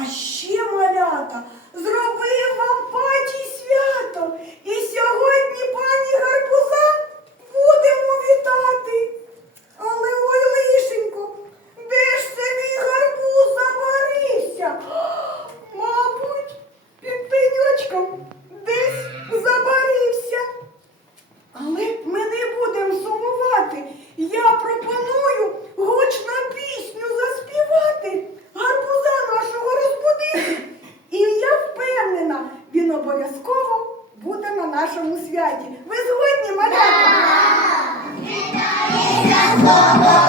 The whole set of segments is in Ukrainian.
А ще малята. Whoa, whoa.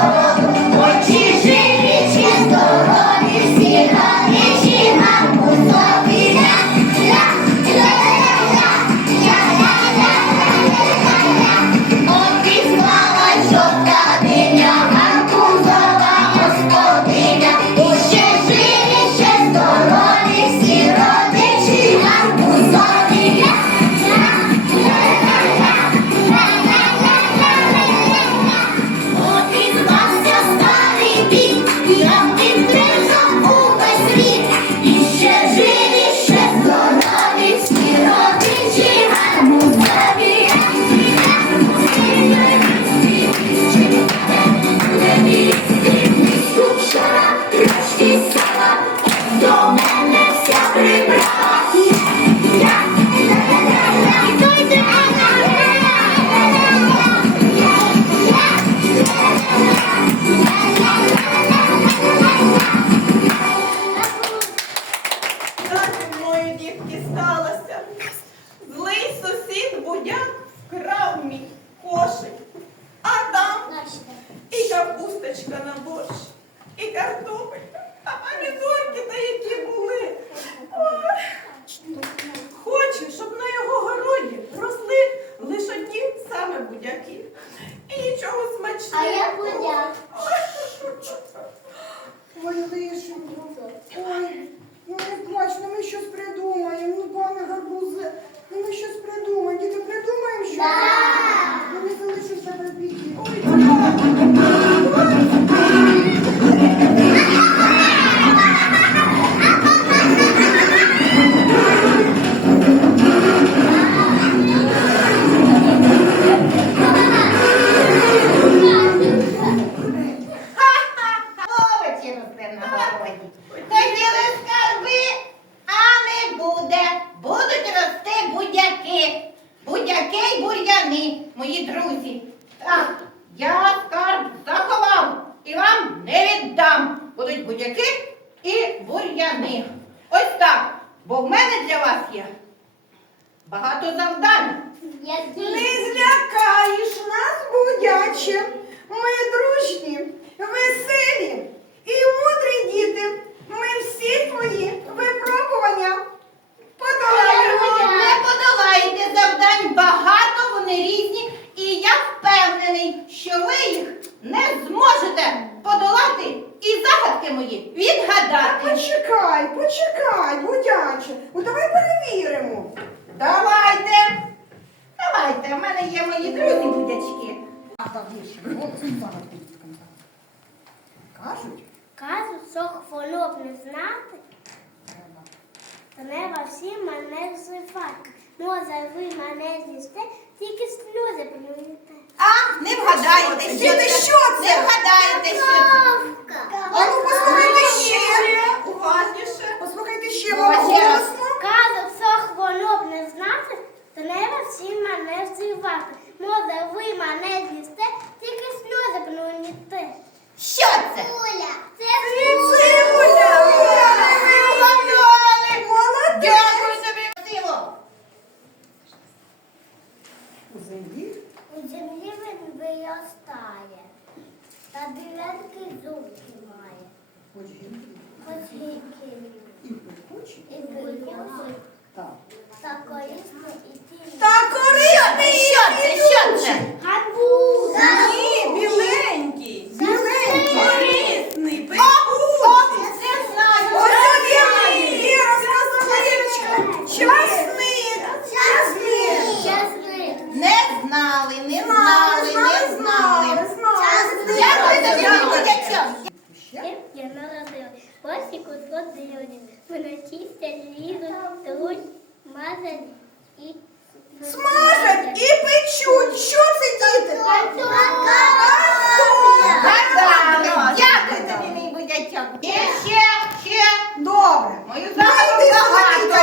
ще, ще. Добре. Мою Ну, іди загони,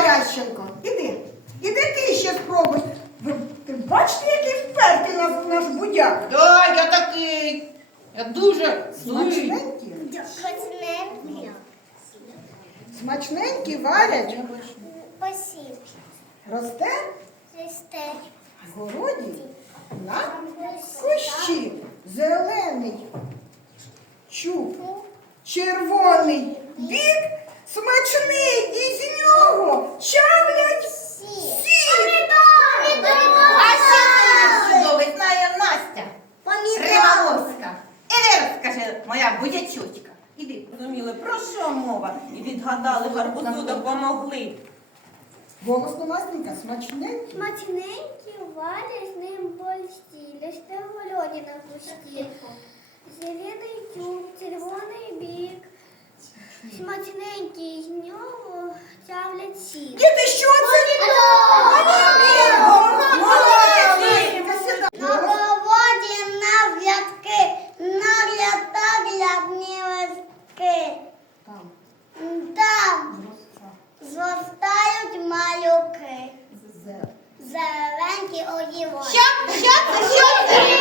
Іди. Іди ти ще спробуй. Ви, ти бачите, який впертий наш, наш будяк? Да, я такий. Я дуже злий. Смачненький. Смачненькі варять. Посів. Росте Росте. городі на кущі. Зелений чуб. Ну, червоний бік, смачний із нього чавлять всі. Помідори! А ще це чудовий знає Настя. Римановська. Ерера, скаже, моя будячучка. Іди. Розуміли, про що мова? І відгадали гарбузу, допомогли. Голосно Настенька, смачненький. Смачненький варять з ним борщі, лиш на на кущі зелений тюб, червоний бік, смачненький з нього тявлять сік. Діти, що це? На проводі наглядки, нагляд, нагляд, ні. Там зростають малюки. Зеленькі огірочки. Що? Що? Що?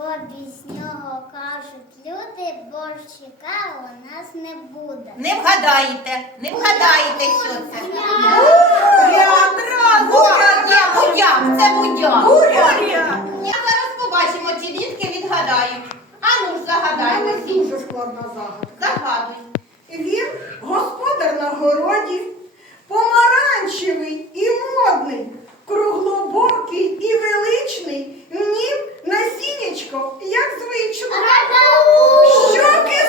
Бо без нього кажуть люди, борщика у нас не буде. Не вгадаєте, не вгадаєте, що це. Буря, Буря, ні, будяк, це будяк. буря. Я зараз побачимо, чи дітки відгадають. А ну ж загадайте всі. дуже складна загадка. Загадуй. Він господар на городі, помаранчевий і модний, круглобокий і величний, нім насіннячко, як звично. Щоки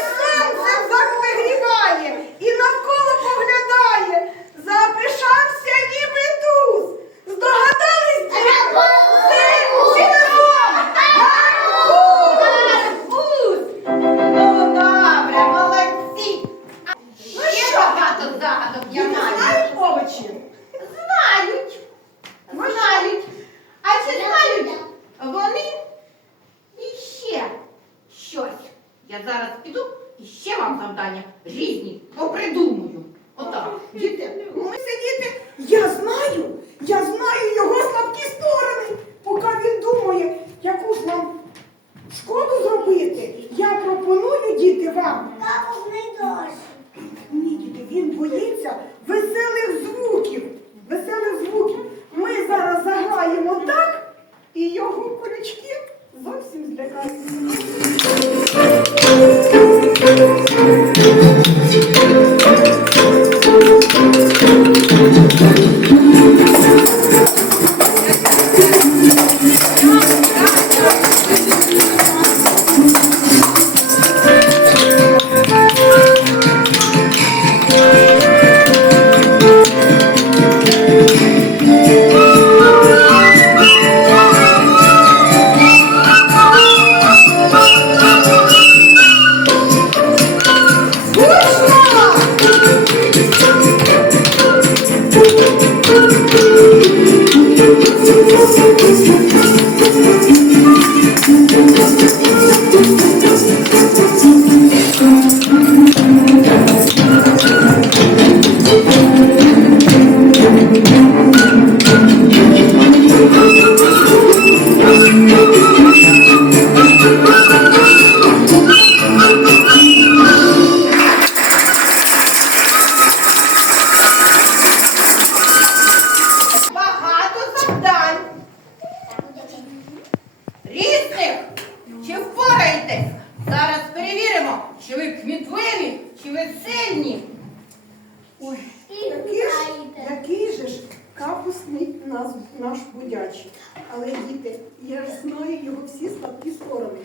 Капусний наш, наш будячий. Але діти, я ж знаю його всі слабкі сторони.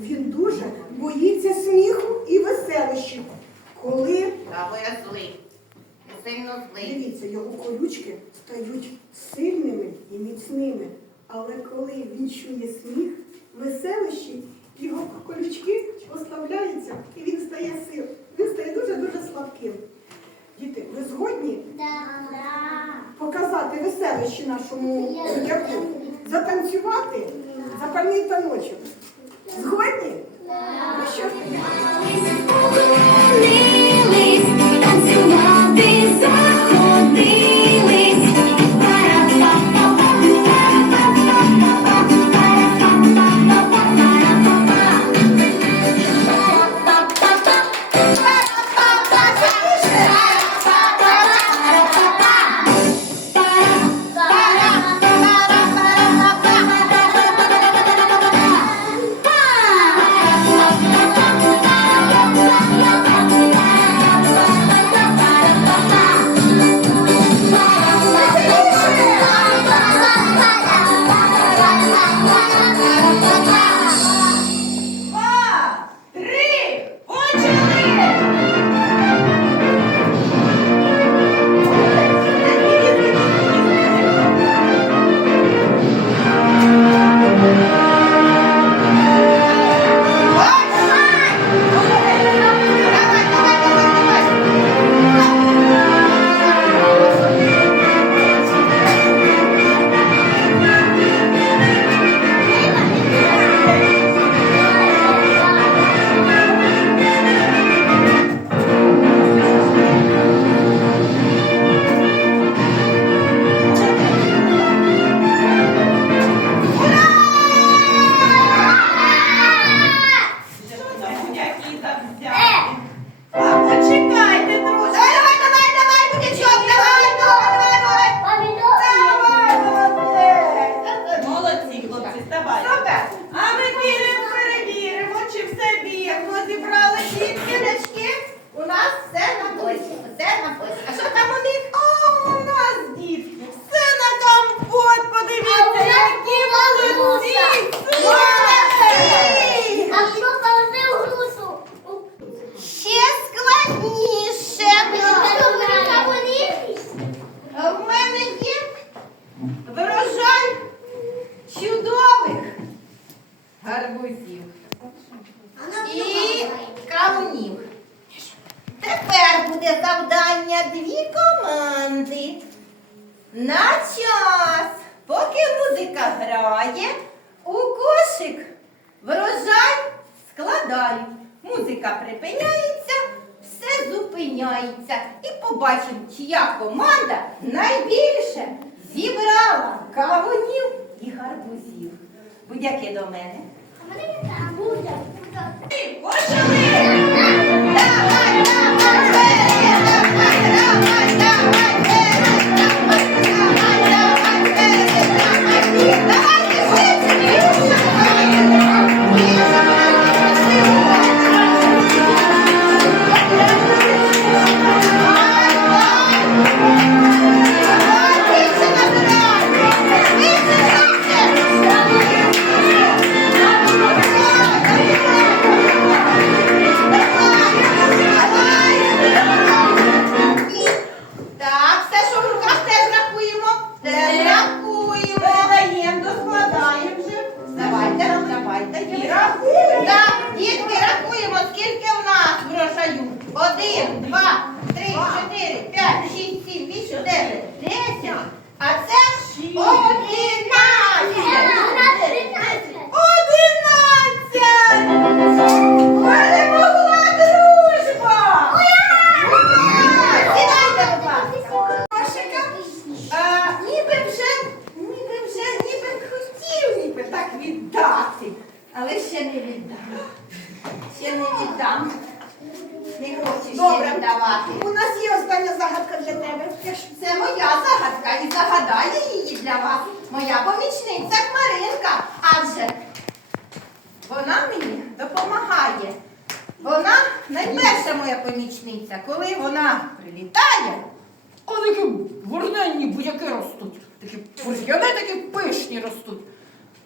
Він дуже боїться сміху і веселищів. Коли, Та ви злий. Сильно злий. дивіться, його колючки стають сильними і міцними. Але коли він чує сміх, веселищі, його колючки ослабляються і він стає сил. Він стає дуже-дуже слабким. Діти, ви згодні? Показати веселище нашому дяку, затанцювати запальний таночок. Згодні? Команда найбільше зібрала кавунів і гарбузів. Будь-яке до мене. А мене не. Почали! Віддати. Але ще не віддам. Ще не віддам. Не хочу ще Добре. віддавати. У нас є остання загадка для тебе. Це моя загадка і загадає її для вас моя помічниця Хмаринка. Адже вона мені допомагає. Вона найперша моя помічниця. Коли вона прилітає, а такі бурненні будь-яки ростуть. Такі бур'яни такі пишні ростуть.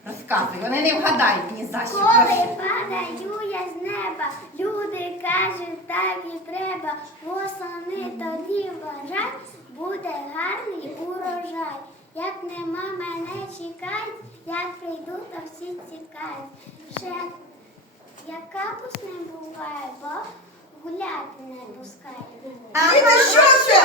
Розказуй, вони не вгадають ні за що. Коли падаю я з неба, люди кажуть, так і треба, восени тоді вважать, буде гарний урожай. Як нема мене чекать, як прийду, то всі тікають. Ще як капус не буває, бо гуляти не пускає. А Ніби що це?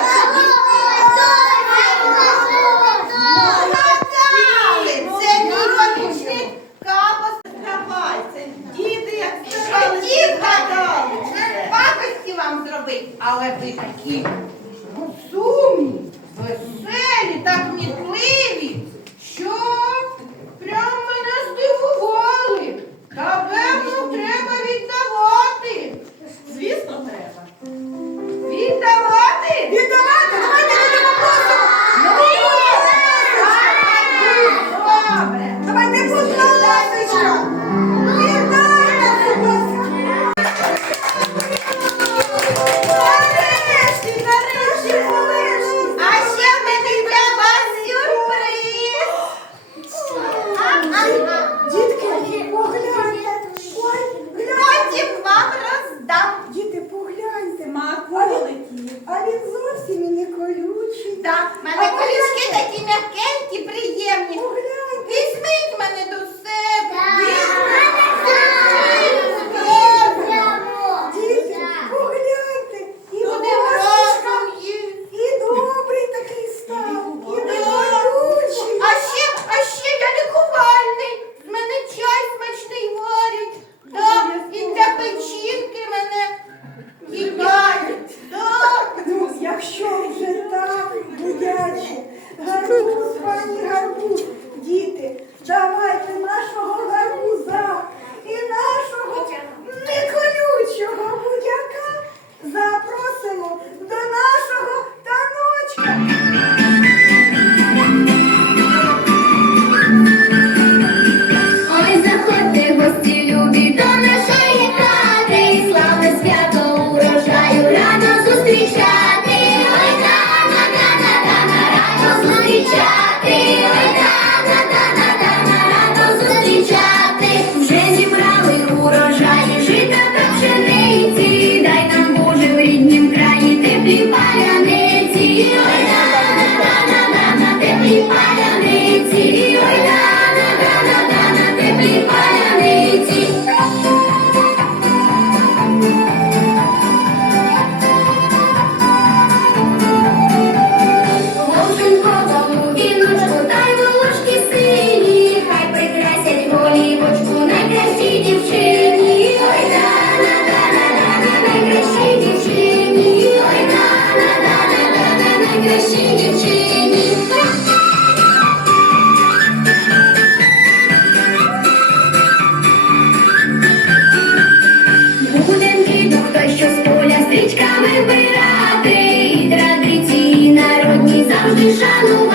Зробить, але ви такі розумні, веселі, так мітливі, що Мене колішки такі м'якенькі, приємні. Угу. Візьміть мене до себе. Шануй